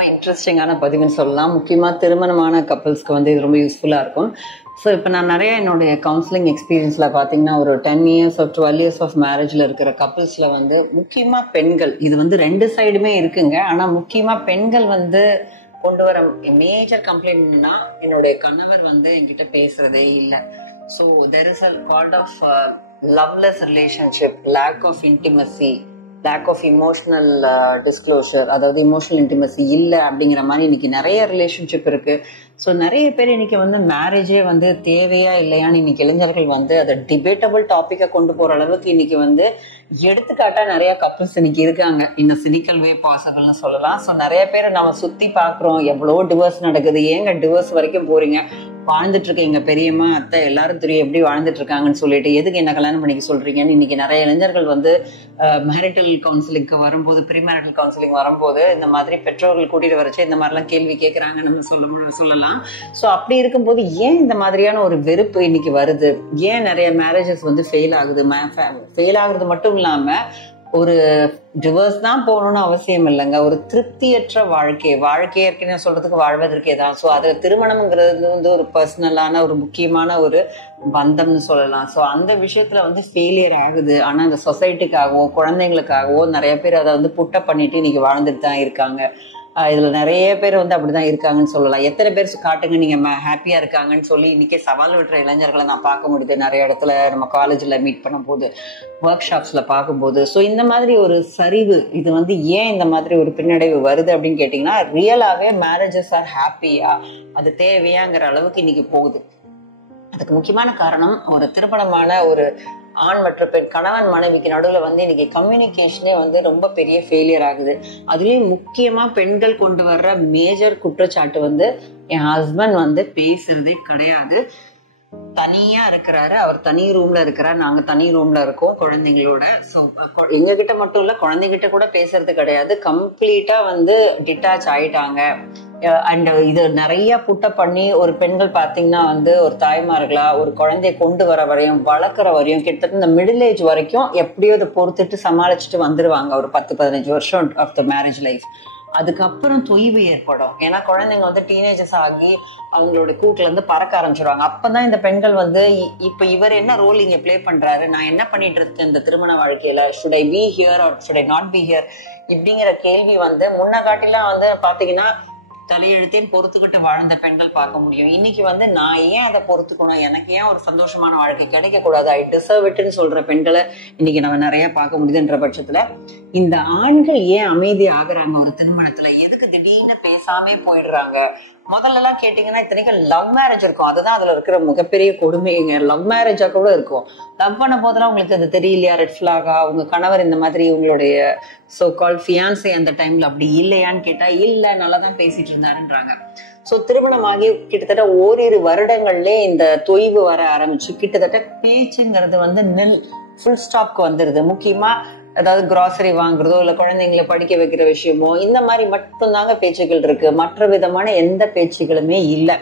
ரொம்ப இன்ட்ரெஸ்டிங்கான பதிவுன்னு சொல்லலாம். முக்கியமாக திருமணமான கப்பல்ஸ்க்கு வந்து இது ரொம்ப யூஸ்ஃபுல்லாக இருக்கும். ஸோ இப்போ நான் நிறைய என்னுடைய கவுன்சிலிங் எக்ஸ்பீரியன்ஸில் பார்த்தீங்கன்னா ஒரு 10 இயர்ஸ் ஆஃப் 12 இயர்ஸ் ஆஃப் மேரேஜில் இருக்கிற கப்பல்ஸில் வந்து முக்கியமாக பெண்கள், இது வந்து ரெண்டு சைடுமே இருக்குங்க. ஆனால் முக்கியமாக பெண்கள் வந்து கொண்டு வர மேஜர் கம்ப்ளைண்ட்னா என்னுடைய கணவர் வந்து என்கிட்ட பேசுறதே இல்லை. So there is a called of loveless relationship, lack of intimacy, lack of emotional disclosure, அதாவது இமோஷனல் இன்டிமசி இல்லை அப்படிங்கிற மாதிரி இன்னைக்கு நிறைய ரிலேஷன்ஷிப் இருக்கு. ஸோ நிறைய பேர் இன்னைக்கு வந்து மேரேஜே வந்து தேவையா இல்லையான்னு இன்னைக்கு இளைஞர்கள் வந்து அதை டிபேட்டபிள் டாப்பிக்கை கொண்டு போற அளவுக்கு இன்னைக்கு வந்து எடுத்துக்காட்டா நிறைய கப்பல்ஸ் இன்னைக்கு இருக்காங்க. இந்த சினிக்கல் வே பாசிபிள்னு சொல்லலாம். ஸோ நிறைய பேரை நம்ம சுத்தி பாக்குறோம், எவ்வளோ டிவோர்ஸ் நடக்குது, ஏங்க டிவோர்ஸ் வரைக்கும் போறீங்க, வாழ்ந்துட்டு இருக்க எங்க பெரியம்மா அத்தை எல்லாரும் தெரியும் எப்படி வாழ்ந்துட்டு இருக்காங்கன்னு சொல்லிட்டு எதுக்கு என்ன கல்யாணம் பண்ணிக்க சொல்றீங்கன்னு இன்னைக்கு நிறைய இளைஞர்கள் வந்து மேரிட்டல் கவுன்சிலிங்க்கு வரும்போது, ப்ரீ மேரிட்டல் கவுன்சிலிங் வரும்போது இந்த மாதிரி பெற்றோர்கள் கூட்டிட்டு வரச்சு இந்த மாதிரிலாம் கேள்வி கேட்கறாங்க நம்ம சொல்லலாம். ஸோ அப்படி இருக்கும்போது ஏன் இந்த மாதிரியான ஒரு வெறுப்பு இன்னைக்கு வருது, ஏன் நிறைய மேரேஜஸ் வந்து ஃபெயில் ஆகுது? ஃபெயில் ஆகுறது மட்டும் இல்லாம ஒரு டிவோர்ஸ் தான் போகணும்னு அவசியம் இல்லைங்க. ஒரு திருப்தியற்ற வாழ்க்கையை ஏற்கனவே சொல்றதுக்கு வாழ்வதற்கே தான். ஸோ அதுல திருமணம்ங்கிறது வந்து ஒரு பர்சனலான ஒரு முக்கியமான ஒரு பந்தம்னு சொல்லலாம். ஸோ அந்த விஷயத்துல வந்து ஃபெயிலியர் ஆகுது. ஆனா இந்த சொசைட்டிக்காகவோ குழந்தைங்களுக்காகவோ நிறைய பேர் அதை வந்து புட்டப் பண்ணிட்டு இன்னைக்கு வாழ்ந்துட்டு தான் இருக்காங்க. இதுல நிறைய பேர் வந்து அப்படிதான் இருக்காங்கன்னு சொல்லலாம். எத்தனை பேர் காட்டுங்க நீங்க ஹாப்பியா இருக்காங்கன்னு சொல்லி இன்னைக்கே சவால் விட்டுற இளைஞர்களை நான் பார்க்க முடியுது நிறைய இடத்துல, நம்ம காலேஜ்ல மீட் பண்ணும் போது, ஒர்க் ஷாப்ஸ்ல பார்க்கும்போது. ஸோ இந்த மாதிரி ஒரு சரிவு, இது வந்து ஏன் இந்த மாதிரி ஒரு பின்னடைவு வருது அப்படின்னு கேட்டீங்கன்னா, ரியலாவே மேரேஜஸ் ஆர் ஹாப்பியா, அது தேவையாங்கிற அளவுக்கு இன்னைக்கு போகுது. அதுக்கு முக்கியமான காரணம் ஒரு திருமணமான ஒரு ஆண் மற்றும் பெண், கணவன் மனைவிக்கு நடுவில் வந்து இன்னைக்கு கம்யூனிகேஷனே வந்து ரொம்ப பெரிய ஃபெயிலியர் ஆகுது. அதுலயும் முக்கியமா பெண்கள் கொண்டு வர்ற மேஜர் குற்றச்சாட்டு வந்து என் ஹஸ்பண்ட் வந்து பேசுறதே கிடையாது, தனியா இருக்கிறாரு, அவர் தனி ரூம்ல இருக்கிறார், நாங்க தனி ரூம்ல இருக்கோம் குழந்தைங்களோட. ஸோ எங்க கிட்ட மட்டும் இல்ல, குழந்தைகிட்ட கூட பேசுறது கிடையாது, கம்ப்ளீட்டா வந்து டிட்டாச் ஆயிட்டாங்க. அண்ட் இது நிறைய புட்டப் பண்ணி ஒரு பெண்கள் பாத்தீங்கன்னா வந்து ஒரு தாய்மார்களா ஒரு குழந்தைய கொண்டு வர வரையும், வளர்க்குற வரையும், கிட்டத்தட்ட இந்த மிடில் ஏஜ் வரைக்கும் எப்படியோ அதை பொறுத்துட்டு சமாளிச்சுட்டு வந்துருவாங்க ஒரு 10-15 வருஷம் ஆஃப் த மேரேஜ் லைஃப். அதுக்கப்புறம் தொய்வு ஏற்படும். ஏன்னா குழந்தைங்க வந்து டீனேஜர்ஸ் ஆகி அவங்களோட கூட்டுல இருந்து பறக்க ஆரம்பிச்சிருவாங்க. அப்பதான் இந்த பெண்கள் வந்து இப்ப இவர் என்ன ரோல் இங்க பிளே பண்றாரு, நான் என்ன பண்ணிட்டு இருக்கேன் இந்த திருமண வாழ்க்கையில, should I be here or should I not be here இப்படிங்கிற கேள்வி வந்து முன்ன காட்டிலாம் வந்து பாத்தீங்கன்னா தலையெழுத்தையும் பொறுத்துக்கிட்டு வாழ்ந்த பெண்கள் பார்க்க முடியும். இன்னைக்கு வந்து நான் ஏன் அதை பொறுத்துக்கணும், எனக்கு ஏன் ஒரு சந்தோஷமான வாழ்க்கை கிடைக்க கூடாது, ஐ டிசர்வ் இட்னு சொல்ற பெண்களை இன்னைக்கு நம்ம நிறைய பார்க்க முடியுதுன்ற பட்சத்துல இந்த ஆண்கள் ஏன் அமைதி ஆகுறாங்க ஒரு திருமணத்துல, எதுக்கு திடீர்னு பேசாமே போயிடுறாங்க? முதல்ல எல்லாம் கேட்டீங்கன்னா இத்தனைக்கு லவ் மேரேஜ் இருக்கும், அதுதான் அதுல இருக்கிற மிகப்பெரிய கொடுமைங்க. லவ் மேரேஜா கூட இருக்கும். லவ் பண்ண போதெல்லாம் உங்களுக்கு அது தெரியலையா, ரெட் ஃபிளாகா, உங்க கணவர் இந்த மாதிரி உங்களுடைய சோ கால் ஃபியான்சே அந்த டைம்ல அப்படி இல்லையான்னு கேட்டா இல்ல, நல்லா தான் பேசிட்டு இருந்தாருன்றாங்க. ஸோ திருமணமாகி கிட்டத்தட்ட ஓரிரு வருடங்கள்லே இந்த தொய்வு வர ஆரம்பிச்சு கிட்டத்தட்ட பேச்சுங்கிறது வந்து ஃபுல் ஸ்டாப்க்கு வந்துருது. முக்கியமா அதாவது கிராசரி வாங்குறதோ இல்ல குழந்தைங்களை படிக்க வைக்கிற விஷயமோ இந்த மாதிரி மட்டும்தாங்க பேச்சுக்கள் இருக்கு. மற்ற விதமான எந்த பேச்சுகளுமே இல்லை.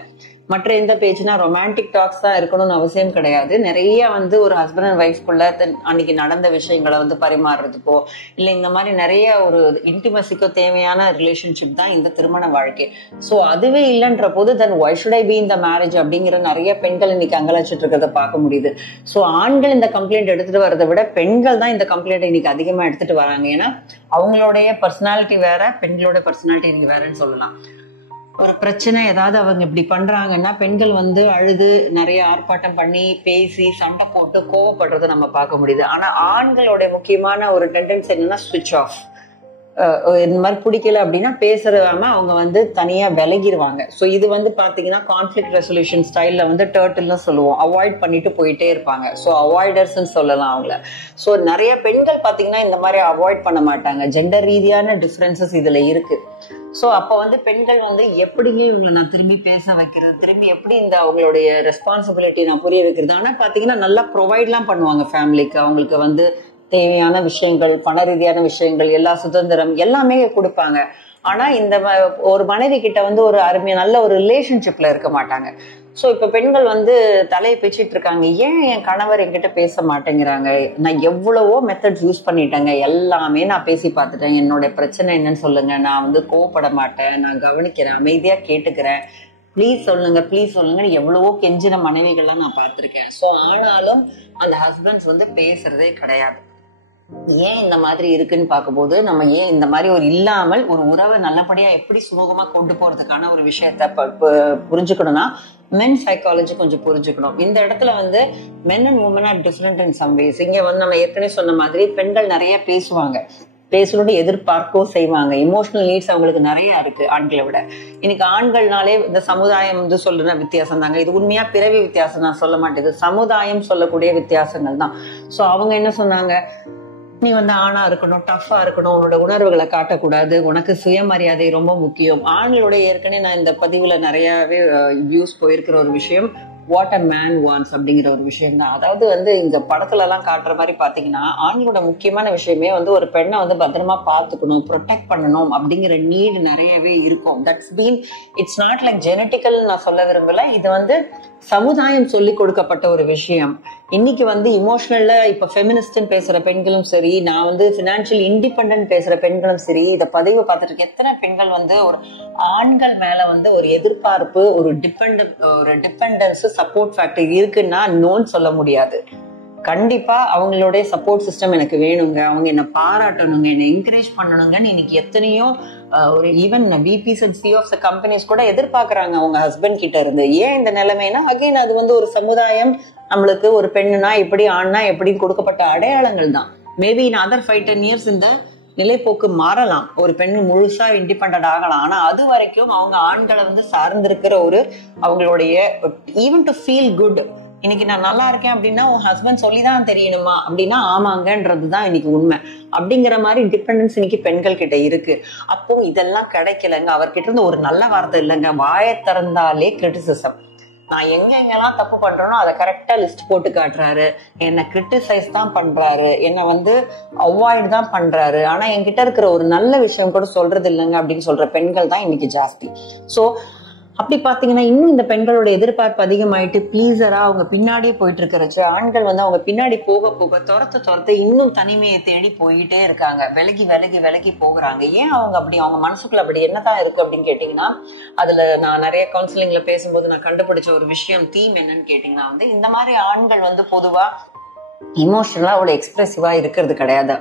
மற்ற எந்த பேச்சுனா ரொமான்டிக் டாக்ஸ் தான் இருக்கணும்னு அவசியம் கிடையாது. நிறைய வந்து ஒரு ஹஸ்பண்ட் அண்ட் ஒய்ஃப்குள்ள அன்னைக்கு நடந்த விஷயங்களை வந்து பரிமாறுறதுக்கோ இல்லை இந்த மாதிரி நிறைய ஒரு இன்டிமசிக்கோ தேவையான ரிலேஷன்ஷிப் தான் இந்த திருமண வாழ்க்கை. ஸோ அதுவே இல்லைன்ற போது தென் ஒய் ஷுட் ஐ பி இந்த மேரேஜ் அப்படிங்கிற நிறைய பெண்கள் இன்னைக்கு அங்கலாச்சிட்டு இருக்கிறத பார்க்க முடியுது. ஸோ ஆண்கள் இந்த கம்ப்ளைண்ட் எடுத்துட்டு வரதை விட பெண்கள் தான் இந்த கம்ப்ளைண்ட் இன்னைக்கு அதிகமா எடுத்துட்டு வராங்க. ஏன்னா அவங்களுடைய பர்சனாலிட்டி வேற, பெண்களோட பர்சனாலிட்டி இன்னைக்கு வேறன்னு சொல்லலாம். ஒரு பிரச்சனை ஏதாவது அவங்க இப்படி பண்றாங்கன்னா பெண்கள் வந்து அழுது நிறைய ஆர்ப்பாட்டம் பண்ணி பேசி சண்டை போட்டு கோவப்படுறதை நம்ம பார்க்க முடியுது. ஆனா ஆண்களோட முக்கியமான ஒரு டெண்டன்சி என்னன்னா ஸ்விட்ச் ஆஃப். இந்த மாதிரி பிடிக்கல அப்படின்னா பேசுறாம அவங்க வந்து தனியா விலகிடுவாங்க. ஸோ இது வந்து பாத்தீங்கன்னா கான்ஃபிளிக்ட் ரெசல்யூஷன் ஸ்டைல்ல வந்து டர்ட்டில்னு சொல்லுவோம், அவாய்ட் பண்ணிட்டு போயிட்டே இருப்பாங்க. ஸோ அவாய்டர்ஸ்ன்னு சொல்லலாம் அவங்கள. ஸோ நிறைய பெண்கள் பாத்தீங்கன்னா இந்த மாதிரி அவாய்ட் பண்ண மாட்டாங்க. ஜெண்டர் ரீதியான டிஃபரன்சஸ் இதுல இருக்கு. ஸோ அப்போ வந்து பெண்கள் வந்து எப்படிங்க இவங்களை நான் திரும்பி பேச வைக்கிறது, திரும்பி எப்படி இந்த அவங்களுடைய ரெஸ்பான்சிபிலிட்டி நான் புரிய வைக்கிறது. ஆனால் பார்த்தீங்கன்னா நல்லா ப்ரொவைட்லாம் பண்ணுவாங்க ஃபேமிலிக்கு. அவங்களுக்கு வந்து தேவையான விஷயங்கள், பண ரீதியான விஷயங்கள், எல்லா சுதந்திரம் எல்லாமே கொடுப்பாங்க. ஆனா இந்த ஒரு மனைவி கிட்ட வந்து ஒரு அருமையா நல்ல ஒரு ரிலேஷன்ஷிப்ல இருக்க மாட்டாங்க. ஸோ இப்போ பெண்கள் வந்து தலையை பிச்சுட்டு இருக்காங்க, ஏன் என் கணவர் என்கிட்ட பேச மாட்டேங்கிறாங்க, நான் எவ்வளவோ மெத்தட்ஸ் யூஸ் பண்ணிட்டேங்க, எல்லாமே நான் பேசி பார்த்துட்டேன், என்னோட பிரச்சனை என்னன்னு சொல்லுங்க, நான் வந்து கோவப்பட மாட்டேன், நான் கவனிக்கிறேன், அமைதியா கேட்டுக்கிறேன், ப்ளீஸ் சொல்லுங்க ப்ளீஸ் சொல்லுங்கன்னு எவ்வளவோ கெஞ்சின மனைவிகள்லாம் நான் பார்த்துருக்கேன். ஸோ ஆனாலும் அந்த ஹஸ்பண்ட்ஸ் வந்து பேசுறதே கிடையாது. ஏன் இந்த மாதிரி இருக்குன்னு பார்க்கும்போது நம்ம ஏன் இந்த மாதிரி ஒரு இல்லாமல் ஒரு உறவை நல்லபடியா எப்படி சுமூகமா கொண்டு போறதுக்கான ஒரு விஷயத்த புரிஞ்சுக்கணும்னா மென் சைக்காலஜி கொஞ்சம் புரிஞ்சுக்கணும். இந்த இடத்துல வந்து men and women are different in some ways. இங்க வந்து நம்ம ஏற்கனவே சொன்ன மாதிரி பெண்கள் நிறைய பேசுவாங்க, பேசணும்னு எதிர்பார்க்கவும் செய்வாங்க. இமோஷனல் நீட்ஸ் அவங்களுக்கு நிறைய இருக்கு ஆண்களை விட. இன்னைக்கு ஆண்கள்னாலே இந்த சமுதாயம் வந்து சொல்ற வித்தியாசம் தாங்க, இது உண்மையா பிறவி வித்தியாசம் நான் சொல்ல மாட்டேது, சமுதாயம் சொல்லக்கூடிய வித்தியாசங்கள் தான். ஸோ அவங்க என்ன சொன்னாங்க, நீ வந்து ஆணா இருக்கணும், டஃபா இருக்கணும், உன்னோட உணர்வுகளை காட்டக்கூடாது, உனக்கு சுயமரியாதை ரொம்ப முக்கியம். ஆண்களோட ஏற்கனவே நான் இந்த பதிவுல நிறையவே வியூஸ் போயிருக்கிற ஒரு விஷயம் வாட் அ மேன் வான்ஸ் அப்படிங்கிற ஒரு விஷயம் தான். அதாவது வந்து இந்த படத்துல எல்லாம் காட்டுற மாதிரி பாத்தீங்கன்னா ஆண்களோட முக்கியமான விஷயமே வந்து ஒரு பெண்ணை வந்து பத்திரமா பாத்துக்கணும், ப்ரொடெக்ட் பண்ணணும் அப்படிங்கிற நீடு நிறையவே இருக்கும். That's been it's not like genetical நான் சொல்ல விரும்பல, இது வந்து சமுதாயம் சொல்லி கொடுக்கப்பட்ட ஒரு விஷயம். இன்னைக்கு வந்து இமோஷனல்ல இப்ப ஃபெமினிஸ்ட்னு பேசுற பெண்களும் சரி, நான் வந்து பினான்சியல் இண்டிபெண்டன்ட் பேசுற பெண்களும் சரி, இத பதிவு பார்த்துட்டு இருக்க எத்தனை பெண்கள் வந்து ஒரு ஆண்கள் மேல வந்து ஒரு எதிர்பார்ப்பு, ஒரு டிபெண்டன்ஸ், சப்போர்ட் ஃபேக்டர் இருக்குன்னா நோன்னு சொல்ல முடியாது. கண்டிப்பா அவங்களுடைய சப்போர்ட் சிஸ்டம் எனக்கு வேணுங்க, அவங்க என்ன பாராட்டணுங்க, என்ன என்கரேஜ் பண்ணணுங்கன்னு இன்னைக்கு எத்தனையோ ஒரு ஈவன் விபிஸ் அண்ட் சிஓஎஸ் கம்பெனிஸ் கூட எதிர்பார்க்கறாங்க அவங்க ஹஸ்பண்ட் கிட்ட இருந்து. ஏன் இந்த நிலைமைனா அகைன் அது வந்து ஒரு சமுதாயம் நம்மளுக்கு ஒரு பெண்ணுனா எப்படி ஆண்னா எப்படின்னு கொடுக்கப்பட்ட அடையாளங்கள் தான். மேபி இன் அதர் 5-10 இயர்ஸ் இந்த நிலைப்போக்கு மாறலாம், ஒரு பெண் முழுசா இண்டிபெண்டன்ட் ஆகலாம். ஆனா அது வரைக்கும் அவங்க ஆண்களை வந்து சார்ந்திருக்கிற ஒரு அவங்களுடைய ஈவன் டு ஃபீல் குட், இன்னைக்கு நான் நல்லா இருக்கேன் அப்படின்னா உன் ஹஸ்பண்ட் சொல்லிதான் தெரியணுமா அப்படின்னா ஆமாங்கன்றதுதான் இன்னைக்கு உண்மை. அப்படிங்கிற மாதிரி டிபெண்டன்ஸ் இன்னைக்கு பெண்கள் கிட்ட இருக்கு. அப்போ இதெல்லாம் கிடைக்கலங்க, அவர்கிட்ட இருந்து ஒரு நல்ல வார்த்தை இல்லைங்க, வாயை திறந்தாலே கிரிட்டிசிசம். நான் எங்கெங்கெல்லாம் தப்பு பண்றேனோ அதை கரெக்டா லிஸ்ட் போட்டு காட்டுறாரு, என்னை கிரிட்டிசைஸ் தான் பண்றாரு, என்னை வந்து அவாய்ட் தான் பண்றாரு, ஆனா என்கிட்ட இருக்கிற ஒரு நல்ல விஷயம் கூட சொல்றது இல்லைங்க அப்படின்னு சொல்ற பெண்கள் தான் இன்னைக்கு ஜாஸ்தி. சோ அப்படி பாத்தீங்கன்னா இன்னும் இந்த பெண்களோட எதிர்பார்ப்பு அதிகமாயிட்டு பிளீசரா அவங்க பின்னாடியே போயிட்டு இருக்கிறச்சு ஆண்கள் வந்து அவங்க பின்னாடி போக போக துரத்த இன்னும் தனிமையை தேடி போயிட்டே இருக்காங்க, விலகி விலகி விலகி போகிறாங்க. ஏன் அவங்க அப்படி, அவங்க மனசுக்குள்ள அப்படி என்னதான் இருக்கு அப்படின்னு கேட்டீங்கன்னா, அதுல நான் நிறைய கவுன்சிலிங்ல பேசும்போது நான் கண்டுபிடிச்ச ஒரு விஷயம் தீம் என்னன்னு கேட்டீங்கன்னா வந்து இந்த மாதிரி ஆண்கள் வந்து பொதுவா இமோஷனலா அவ்வளவு எக்ஸ்பிரசிவா இருக்கிறது கிடையாது.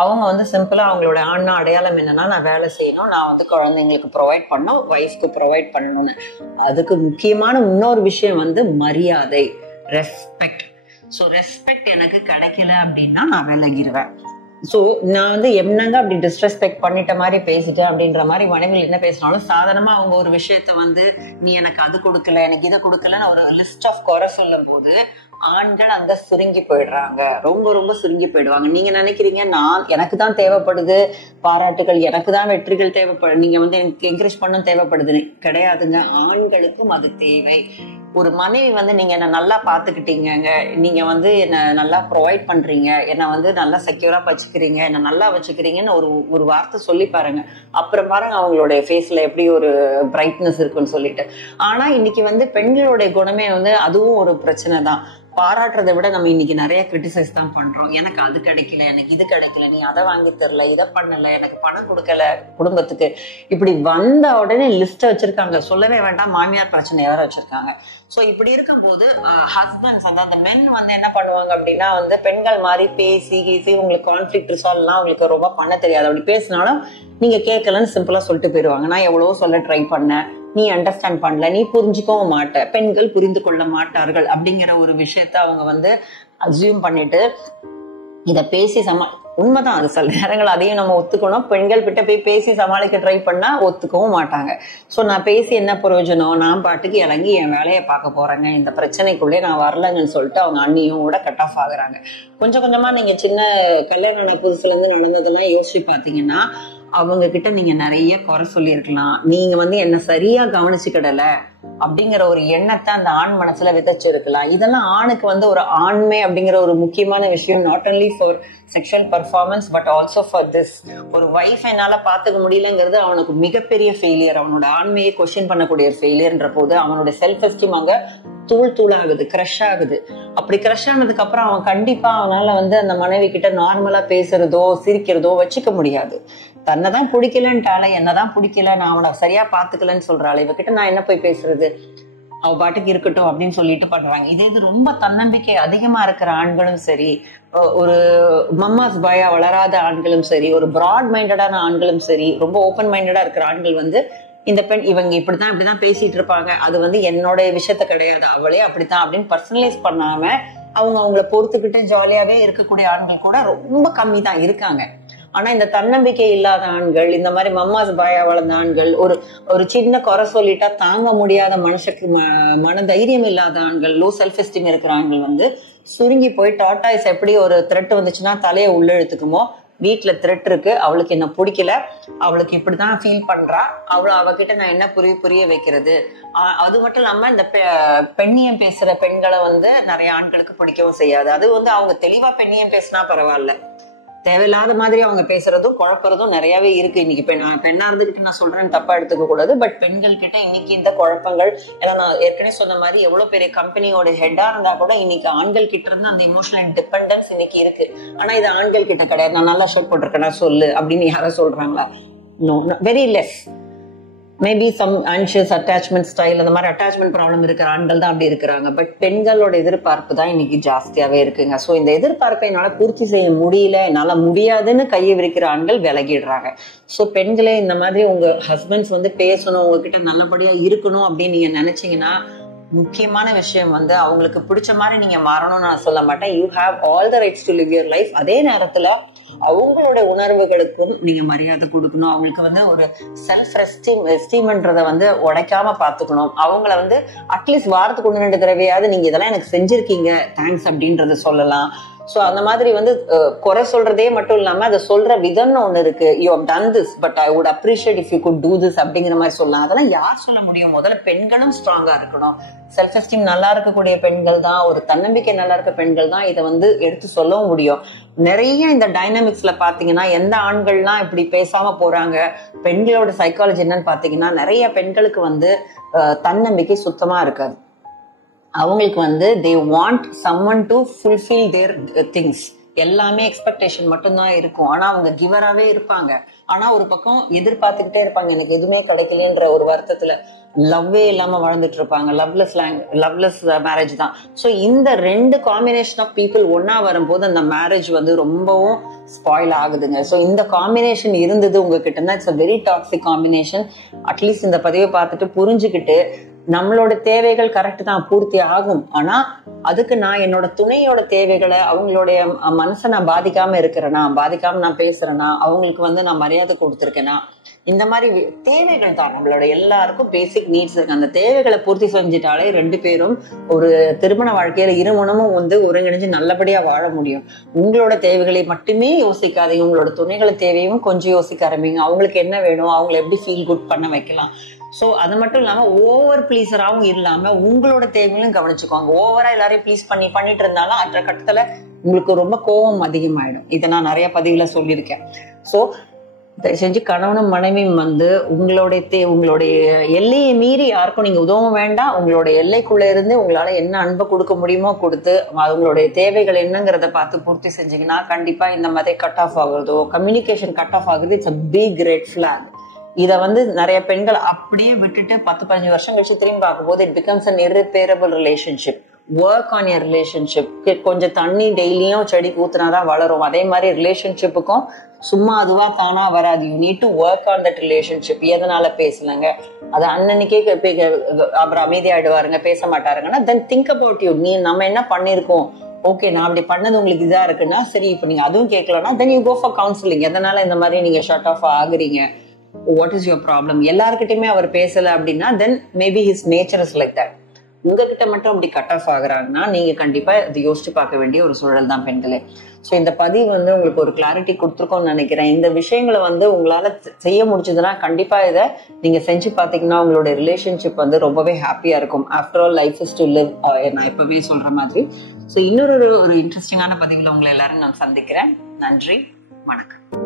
அவங்க வந்து சிம்பிளா அவங்களோட ஆண் அடையாளம் என்னன்னா, நான் வேலை செய்யணும், நான் வந்து குழந்தைங்களுக்கு ப்ரொவைட் பண்ணணும், ஒய்ஃப்க்கு ப்ரொவைட் பண்ணணும்னு. அதுக்கு முக்கியமான இன்னொரு விஷயம் வந்து மரியாதை, ரெஸ்பெக்ட். ஸோ ரெஸ்பெக்ட் எனக்கு கிடைக்கல அப்படின்னா நான் விலகிடுவேன். ஸோ நான் வந்து என்னங்க அப்படி டிஸ்ரெஸ்பெக்ட் பண்ணிட்ட மாதிரி பேசிட்டேன் அப்படின்ற மாதிரி மனைவிகள் என்ன பேசினாலும் சாதாரணமா அவங்க ஒரு விஷயத்த வந்து நீ எனக்கு அது கொடுக்கல, எனக்கு இதை கொடுக்கலன்னு ஒரு லிஸ்ட் ஆஃப் குறை சொல்லும் போது ஆண்கள் அங்க சுருங்கி போயிடுறாங்க, ரொம்ப ரொம்ப சுருங்கி போயிடுவாங்க. நீங்க நினைக்கிறீங்க எனக்கு தான் தேவைப்படுது பாராட்டுகள், எனக்கு தான் வெற்றிகள் தேவைப்படுது, நீங்க வந்து எனக்கு என்கரேஜ் பண்ண தேவைப்படுது கிடையாதுங்க. ஆண்களுக்கும் அது தேவை. ஒரு மனைவி வந்து நீங்க என்ன நல்லா பாத்துக்கிட்டீங்க, நீங்க வந்து என்ன நல்லா ப்ரொவைட் பண்றீங்க, என்ன வந்து நல்லா செக்யூரா வச்சுக்கிறீங்க, என்ன நல்லா வச்சுக்கிறீங்கன்னு ஒரு வார்த்தை சொல்லி பாருங்க. அப்புறம் பாருங்க அவங்களுடைய ஃபேஸ்ல எப்படி ஒரு பிரைட்னஸ் இருக்குன்னு சொல்லிட்டு. ஆனா இன்னைக்கு வந்து பெண்களுடைய குணமே வந்து அதுவும் ஒரு பிரச்சனை தான். பாராட்டுறதை விட நம்ம இன்னைக்கு நிறைய கிரிட்டிசைஸ் தான் பண்றோம். எனக்கு அது கிடைக்கல, எனக்கு இது கிடைக்கல, நீ அதை வாங்கி தரல, இதை பண்ணல, எனக்கு பணம் கொடுக்கல குடும்பத்துக்கு, இப்படி வந்த உடனே லிஸ்ட் வச்சிருக்காங்க. சொல்லவே வேண்டாம், மாமியார் பிரச்சனை வேற வச்சிருக்காங்க. சோ இப்படி இருக்கும்போது ஹஸ்பண்ட்ஸ் வந்து அந்த மென் வந்து என்ன பண்ணுவாங்க அப்படின்னா வந்து பெண்கள் மாதிரி பேசி உங்களுக்கு கான்ஃபிளிக்ட் ரிசால்வ்லாம் அவங்களுக்கு ரொம்ப பண்ண தெரியாது. அப்படி பேசினாலும் நீங்க கேட்கலன்னு சிம்பிளா சொல்லிட்டு போயிருவாங்க. நான் எவ்வளவோ சொல்ல ட்ரை பண்ணேன், நீ அண்டர்ஸ்டாண்ட் பண்ணல, நீ புரிஞ்சுக்கவும் மாட்ட, பெண்கள் புரிந்து கொள்ள மாட்டார்கள் அப்படிங்கிற ஒரு விஷயத்த அவங்க வந்து அசியூம் பண்ணிட்டு இத பேசி உண்மைதான். அது சில நேரங்கள் அதையும் நம்ம ஒத்துக்கணும். பெண்கள் கிட்ட போய் பேசி சமாளிக்க ட்ரை பண்ணா ஒத்துக்கவும் மாட்டாங்க. சோ நான் பேசி என்ன பிரயோஜனம், நான் பாட்டுக்கு இறங்கி என் வேலையை பார்க்க போறேங்க, இந்த பிரச்சனைக்குள்ளே நான் வரலங்கன்னு சொல்லிட்டு அவங்க அண்ணியும் கூட கட் ஆஃப் ஆகுறாங்க. கொஞ்சம் கொஞ்சமா நீங்க சின்ன கல்யாண புதுசுல இருந்து நடந்ததெல்லாம் யோசிச்சு பாத்தீங்கன்னா அவங்க கிட்ட நீங்க நிறைய குறை சொல்லி இருக்கலாம். நீங்க வந்து என்ன சரியா கவனிச்சுக்கிடல, அப்படிங்கிற ஒரு எண்ணத்தை அந்த ஆண் மனசுல விதைச்சிருக்கலாம். இதெல்லாம் ஆணுக்கு வந்து ஒரு ஆண்மை அப்படிங்கிற ஒரு முக்கியமான விஷயம். Not only for sexual performance but also for this. ஒரு வைஃப் என்னால பாத்துக்க முடியலங்கிறது அவனுக்கு மிகப்பெரிய ஃபெயிலியர். அவனோட ஆண்மையை கொஸ்டின் பண்ணக்கூடிய ஃபெயிலியர்ன்ற போது அவனோட செல்ஃப் எஸ்டீம் அங்க தூள் ஆகுது, கிரஷ் ஆகுது. அப்படி கிரஷ் ஆனதுக்கு அப்புறம் அவன் கண்டிப்பா அவனால வந்து அந்த மனைவி கிட்ட நார்மலா பேசுறதோ சிரிக்கிறதோ வச்சுக்க முடியாது. தன்னைதான் பிடிக்கலன்ட்டால, என்னதான் பிடிக்கல, நான் அவனை சரியா பாத்துக்கலன்னு சொல்றாள், இவகிட்ட நான் என்ன போய் பேசுறது, அவ பாட்டுக்கு இருக்கட்டும் அப்படின்னு சொல்லிட்டு பண்றாங்க. இது ரொம்ப தன்னம்பிக்கை அதிகமா இருக்கிற ஆண்களும் சரி, ஒரு மம்மாஸ் பாயா வளராத ஆண்களும் சரி, ஒரு பிராட் மைண்டடான ஆண்களும் சரி, ரொம்ப ஓப்பன் மைண்டடா இருக்கிற ஆண்கள் வந்து இந்த பெண் இவங்க இப்படிதான் பேசிட்டு இருப்பாங்க, அது வந்து என்னோட விஷயத்த கிடையாது, அவளே அப்படித்தான் அப்படின்னு பர்சனலைஸ் பண்ணாம அவங்கள பொறுத்துக்கிட்டு ஜாலியாவே இருக்கக்கூடிய ஆண்கள் கூட ரொம்ப கம்மி தான் இருக்காங்க. ஆனா இந்த தன்னம்பிக்கை இல்லாத ஆண்கள், இந்த மாதிரி மம்மாஸ் பாயா வளர்ந்த ஆண்கள், ஒரு சின்ன குறை சொல்லிட்டா தாங்க முடியாத மனுஷக்கு மன தைரியம் இல்லாத ஆண்கள், லோ செல்ஃப் எஸ்டீம் இருக்கிற ஆண்கள் வந்து சுருங்கி போய் டாட்டாய்ஸ் எப்படி ஒரு த்ரெட் வந்துச்சுன்னா தலையை உள்ள இழுத்துக்குமோ, வீட்டுல த்ரெட் இருக்கு, அவளுக்கு என்ன பிடிக்கல, அவளுக்கு இப்படிதான் ஃபீல் பண்றா, அவகிட்ட நான் என்ன புரிய வைக்கிறது. அது மட்டும் இல்லாம இந்த பெண்ணியம் பேசுற பெண்களை வந்து நிறைய ஆண்களுக்கு பிடிக்கவும் செய்யாது. அது வந்து அவங்க தெளிவா பெண்ணியம் பேசினா பரவாயில்ல, தேவையில்லாத மாதிரி அவங்க பேசுறதும் குழப்பறதும் நிறையவே இருக்கு. இன்னைக்கு பெண்ணா இருந்துகிட்டு நான் சொல்றேன், தப்பா எடுத்துக்க கூடாது. பட் பெண்கள் கிட்ட இன்னைக்கு இந்த குழப்பங்கள், ஏன்னா நான் ஏற்கனவே சொன்ன மாதிரி எவ்வளவு பெரிய கம்பெனியோட ஹெட்டா இருந்தா கூட இன்னைக்கு ஆண்கள் கிட்ட இருந்து அந்த இமோஷனல் டிபெண்டன்ஸ் இன்னைக்கு இருக்கு. ஆனா இது ஆண்கள் கிட்ட கிடையாது. நான் நல்லா ஷர்ட் போட்டிருக்கேன் நான் சொல்லு அப்படின்னு யாரும் சொல்றாங்களா? No, very less. Maybe some anxious attachment style, அந்த மாதிரி அட்டாச்மெண்ட் ப்ராப்ளம் இருக்கிற ஆண்கள் தான் அப்படி இருக்கிறாங்க. பட் பெண்களோட எதிர்பார்ப்பு தான் இன்னைக்கு ஜாஸ்தியாவே இருக்குங்க. ஸோ இந்த எதிர்பார்ப்பை என்னால பூர்த்தி செய்ய முடியல, என்னால முடியாதுன்னு கையை விரிக்கிற ஆண்கள் விலகிடுறாங்க. ஸோ பெண்களே இந்த மாதிரி உங்க ஹஸ்பண்ட்ஸ் வந்து பேசணும், உங்ககிட்ட நல்லபடியா இருக்கணும் அப்படின்னு நீங்க நினைச்சீங்கன்னா, முக்கியமான விஷயம் வந்து அவங்களுக்கு பிடிச்ச மாதிரி நீங்க மாறணும்னு நான் சொல்ல மாட்டேன். You have all the rights to live your life. அதே நேரத்துல அவங்களோட உணர்வுகளுக்கும் நீங்க மரியாதை கொடுக்கணும். அவங்களுக்கு வந்து ஒரு செல்ஃப் எஸ்டீம்ன்றத வந்து உடைக்காம பாத்துக்கணும். அவங்கள வந்து அட்லீஸ்ட் வாரத்துக்கு 1-2 தடவையாவது நீங்க இதெல்லாம் எனக்கு செஞ்சிருக்கீங்க, தேங்க்ஸ் அப்படின்றத சொல்லலாம். சோ அந்த மாதிரி வந்து குறை சொல்றதே மட்டும் இல்லாம அதை சொல்ற விதம்னு ஒண்ணு இருக்கு. You have done this but I would appreciate if you could do this அப்படிங்கிற மாதிரி சொல்லலாம். அதெல்லாம் யார் சொல்ல முடியும்? முதல்ல பெண்களும் ஸ்ட்ராங்கா இருக்கணும். செல்ஃப் எஸ்டீம் நல்லா இருக்கக்கூடிய பெண்கள் தான், ஒரு தன்னம்பிக்கை நல்லா இருக்க பெண்கள் தான் இதை வந்து எடுத்து சொல்லவும் முடியும். நிறைய இந்த டைனமிக்ஸ்ல பாத்தீங்கன்னா எந்த ஆண்கள்லாம் இப்படி பேசாம போறாங்க, பெண்களோட சைக்காலஜி என்னன்னு பாத்தீங்கன்னா, நிறைய பெண்களுக்கு வந்து தன்னம்பிக்கை சுத்தமா இருக்காது. அவங்களுக்கு வந்து they want someone to fulfill their things. எல்லாமே எக்ஸ்பெக்டேஷன் மட்டும்தான் இருக்கும். ஆனா அவங்க கிவராவே இருப்பாங்க. ஆனா ஒரு பக்கம் எதிர்பார்த்துக்கிட்டே இருப்பாங்க, எனக்கு எதுவுமே கிடைக்கலன்ற ஒரு வருத்தத்துல லவ்வே இல்லாம வாழ்ந்துட்டு இருப்பாங்க. லவ்லெஸ் மேரேஜ் தான். சோ இந்த 2 காம்பினேஷன் ஆஃப் பீப்புள் ஒன்னா வரும்போது அந்த மேரேஜ் வந்து ரொம்பவும் ஸ்பாயில் ஆகுதுங்க. சோ இந்த காம்பினேஷன் இருந்தது உங்ககிட்ட, it's a very toxic combination. At least இந்த பதிவை பார்த்துட்டு புரிஞ்சுக்கிட்டு, நம்மளோட தேவைகள் கரெக்ட் தான், பூர்த்தி ஆகும். ஆனா அதுக்கு நான் என்னோட துணையோட தேவைகளை, அவங்களுடைய மனசை நான் பாதிக்காம இருக்கிறேனா, பாதிக்காம நான் பேசுறேனா, அவங்களுக்கு வந்து நான் மரியாதை கொடுத்துருக்கேனா, இந்த மாதிரி தேவைகள் தான் நம்மளோட எல்லாருக்கும் பேசிக் நீட்ஸ் இருக்கு. அந்த தேவைகளை பூர்த்தி செஞ்சுட்டாலே 2 பேரும் ஒரு திருமண வாழ்க்கையில இருமணமும் வந்து ஒருங்கிணைஞ்சு நல்லபடியா வாழ முடியும். உங்களோட தேவைகளை மட்டுமே யோசிக்காதீங்க, உங்களோட துணைகளை தேவையும் கொஞ்சம் யோசிக்க ஆரம்பிங்க. அவங்களுக்கு என்ன வேணும், அவங்களை எப்படி ஃபீல் குட் பண்ண வைக்கலாம். சோ அது மட்டும் இல்லாம ஓவர் பிளீசராகவும் இல்லாம உங்களோட தேவைகளும் கவனிச்சுக்கோங்க. ஓவரா எல்லாரையும் பிளீஸ் பண்ணிட்டு இருந்தாலும் அற்ற கட்டத்துல உங்களுக்கு ரொம்ப கோபம் அதிகமாயிடும். இதை நான் நிறைய பதிவுல சொல்லியிருக்கேன். சோ தயவு செஞ்சு கணவனும் மனைவியும் வந்து உங்களுடைய எல்லையை மீறி யாருக்கும் நீங்க உதவும் வேண்டாம். உங்களோட எல்லைக்குள்ள இருந்து உங்களால என்ன அன்பை கொடுக்க முடியுமோ கொடுத்து, அவங்களுடைய தேவைகள் என்னங்கிறத பார்த்து பூர்த்தி செஞ்சீங்கன்னா கண்டிப்பா இந்த மாதிரி கட் ஆஃப் ஆகுறதோ, கம்யூனிகேஷன் கட் ஆஃப் ஆகுறது, it's a big red flag. இத வந்து நிறைய பெண்கள் அப்படியே விட்டுட்டு 10-15 வருஷம் கழிச்சு திரும்பி பார்க்கும்போது it becomes an irreparable relationship. Work on your relationship. கொஞ்சம் தண்ணி டெய்லியும் செடிக்கு ஊத்துனாதான் வளரும். அதே மாதிரி ரிலேஷன்ஷிப்புக்கும் சும்மா அதுவா தானா வராது. You need to work on that relationship. எதனால பேசலங்க, அது அன்னன்னைக்கே அப்புறம் அமைதியாயிடுவாருங்க, பேச மாட்டாருங்கன்னா தென் திங்க் அபவுட் யூ. நம்ம என்ன பண்ணிருக்கோம், ஓகே நான் அப்படி பண்ணது உங்களுக்கு இதா இருக்குன்னா சரி, இப்ப நீங்க அதுவும் கேட்கலன்னா then you go for counselling. எதனால இந்த மாதிரி நீங்க ஷட் ஆஃப் ஆகுறீங்க, வாட் இஸ் யுவர் ப்ராப்ளம். எல்லாருக்கிட்டையுமே அவர் பேசல அப்படின்னா then maybe his nature is like that. உங்ககிட்ட மட்டும் அப்படி கட் ஆஃப் ஆகுறாங்கன்னா நீங்க கண்டிப்பா இது யோசிச்சு பார்க்க வேண்டிய ஒரு சூழல் தான் பெண்களே. ஸோ இந்த பதிவு வந்து உங்களுக்கு ஒரு கிளாரிட்டி கொடுத்துருக்கோம்னு நினைக்கிறேன். இந்த விஷயங்களை வந்து உங்களால செய்ய முடிச்சதுன்னா கண்டிப்பா இதை நீங்க செஞ்சு பார்த்தீங்கன்னா உங்களோட ரிலேஷன்ஷிப் வந்து ரொம்பவே ஹாப்பியா இருக்கும். After all life is to live, நான் எப்பவே சொல்ற மாதிரி. ஸோ இன்னொரு ஒரு இன்ட்ரெஸ்டிங்கான பதிவுல உங்களை எல்லாரும் நான் சந்திக்கிறேன். நன்றி, வணக்கம்.